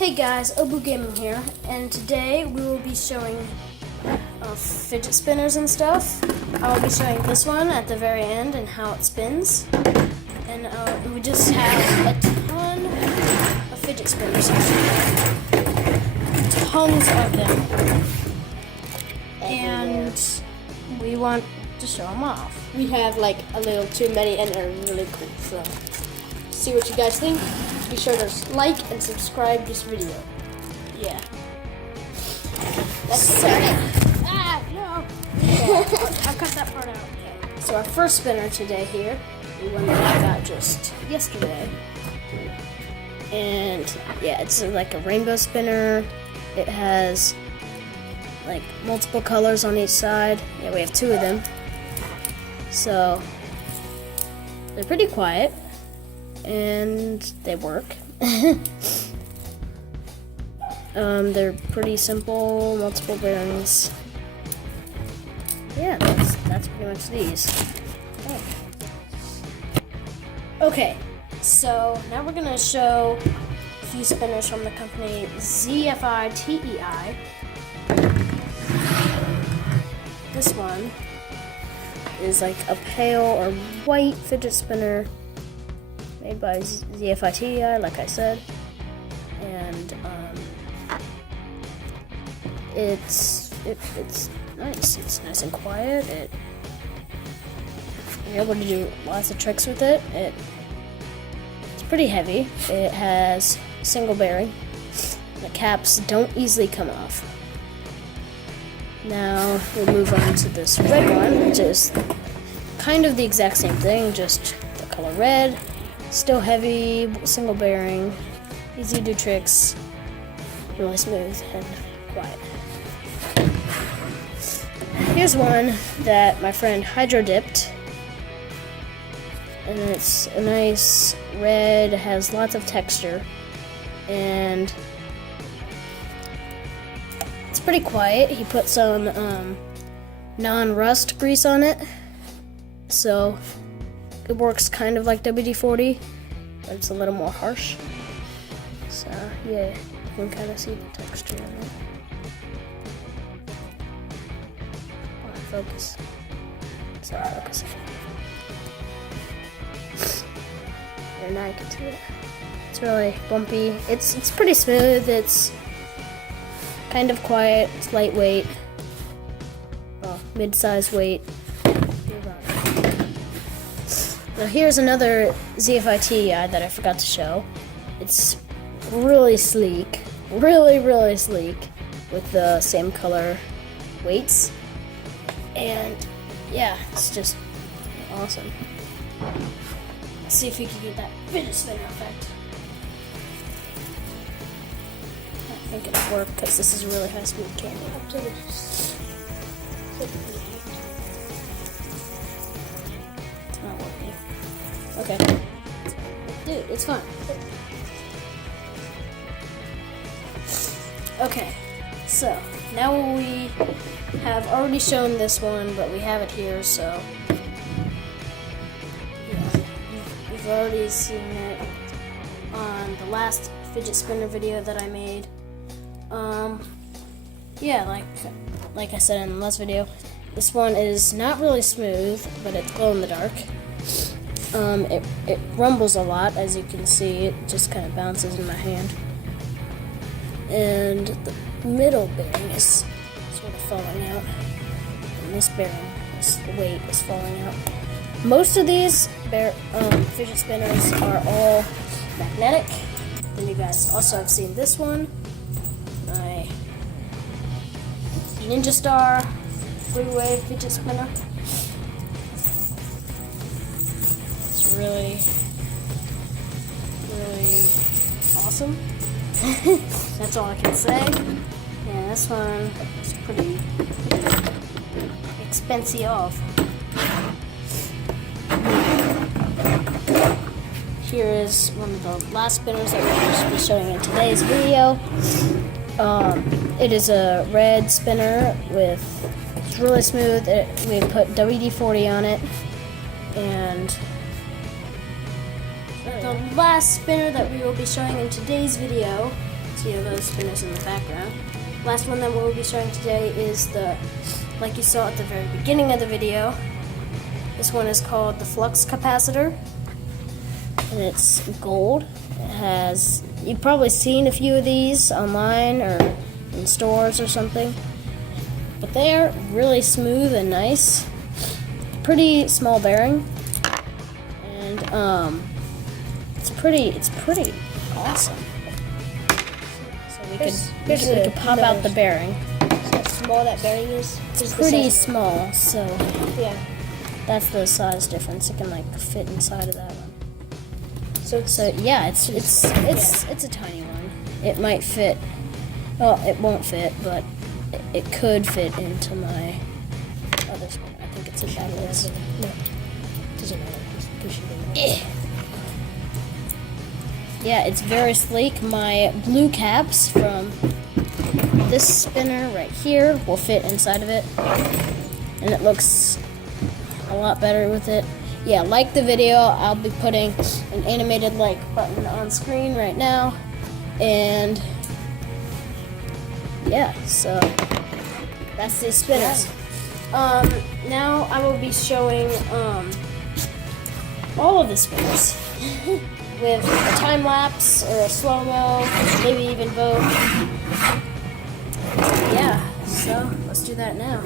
Hey guys, Obu Gaming here, and today we will be showing fidget spinners and stuff. I will be showing this one at the very end and how it spins. And we just have a ton of fidget spinners. Tons of them. And we want to show them off. We have like a little too many and they're really cool, so see what you guys think. Be sure to like and subscribe this video. Yeah. Let's start it. Ah, no. Okay, I'll cut that part out. Okay. So our first spinner today here, the one that I got just yesterday. And yeah, it's like a rainbow spinner. It has like multiple colors on each side. Yeah, we have two of them. So they're pretty quiet and they work. They're pretty simple, multiple bearings. Yeah, that's pretty much these. Okay, so now we're gonna show a few spinners from the company ZFITEI. This one is like a pale or white fidget spinner made by ZFITEI, like I said, and it's nice. It's nice and quiet. You're able to do lots of tricks with it. It's pretty heavy. It has single bearing. The caps don't easily come off. Now we'll move on to this red one, which is kind of the exact same thing, just the color red. Still heavy, single bearing, easy to do tricks, really smooth and quiet. Here's one that my friend hydro dipped, and it's a nice red, has lots of texture, and it's pretty quiet. He put some non-rust grease on it, so it works kind of like WD-40, but it's a little more harsh. So yeah, you can kind of see the texture in it. Focus. It's not focusing. And now you can see it. It's really bumpy. It's pretty smooth. It's kind of quiet. It's lightweight. Well, mid-size weight. Now here's another ZFITEI that I forgot to show. It's really sleek. Really sleek with the same color weights. And yeah, it's just awesome. Let's see if we can get that fidget spinner effect. I think it'll work because this is a really high speed camera. It's not working. Okay. Dude, it's fine. Okay, so now we have already shown this one, but we have it here, so yeah, you've already seen it on the last fidget spinner video that I made. Yeah, like I said in the last video, this one is not really smooth, but it's glow in the dark. It rumbles a lot, as you can see. It just kind of bounces in my hand, and the middle bearing is sort of falling out, and this bearing, the weight is falling out. Most of these fidget spinners are all magnetic. Then you guys also have seen this one, my Ninja Star three-way fidget spinner. It's really awesome. That's all I can say. Yeah, this one is pretty expensive. Here is one of the last spinners that we're going to be showing in today's video. It is a red spinner it's really smooth. We put WD-40 on it, and the last spinner that we will be showing in today's video See those spinners in the background. Last one that we'll be showing today is the, like you saw at the very beginning of the video. This one is called the flux capacitor, and it's gold. It has, you've probably seen a few of these online or in stores or something, but they're really smooth and nice. Pretty small bearing, and it's pretty awesome. So we could pop out the bearing. See how small that bearing is? It's pretty small, so Yeah. that's the size difference. It can like fit inside of that one. So Yeah, it's a tiny one. It might fit. Well, it won't fit, but it could fit into my other spinner. I think it's a backwards. No. Doesn't matter. Just push it in. Yeah, it's very sleek. My blue caps from this spinner right here will fit inside of it, and it looks a lot better with it. Yeah, like the video. I'll be putting an animated like button on screen right now, and yeah, so that's these spinners. Now I will be showing all of the spinners with a time lapse or a slow mo, maybe even both. Yeah, so let's do that now.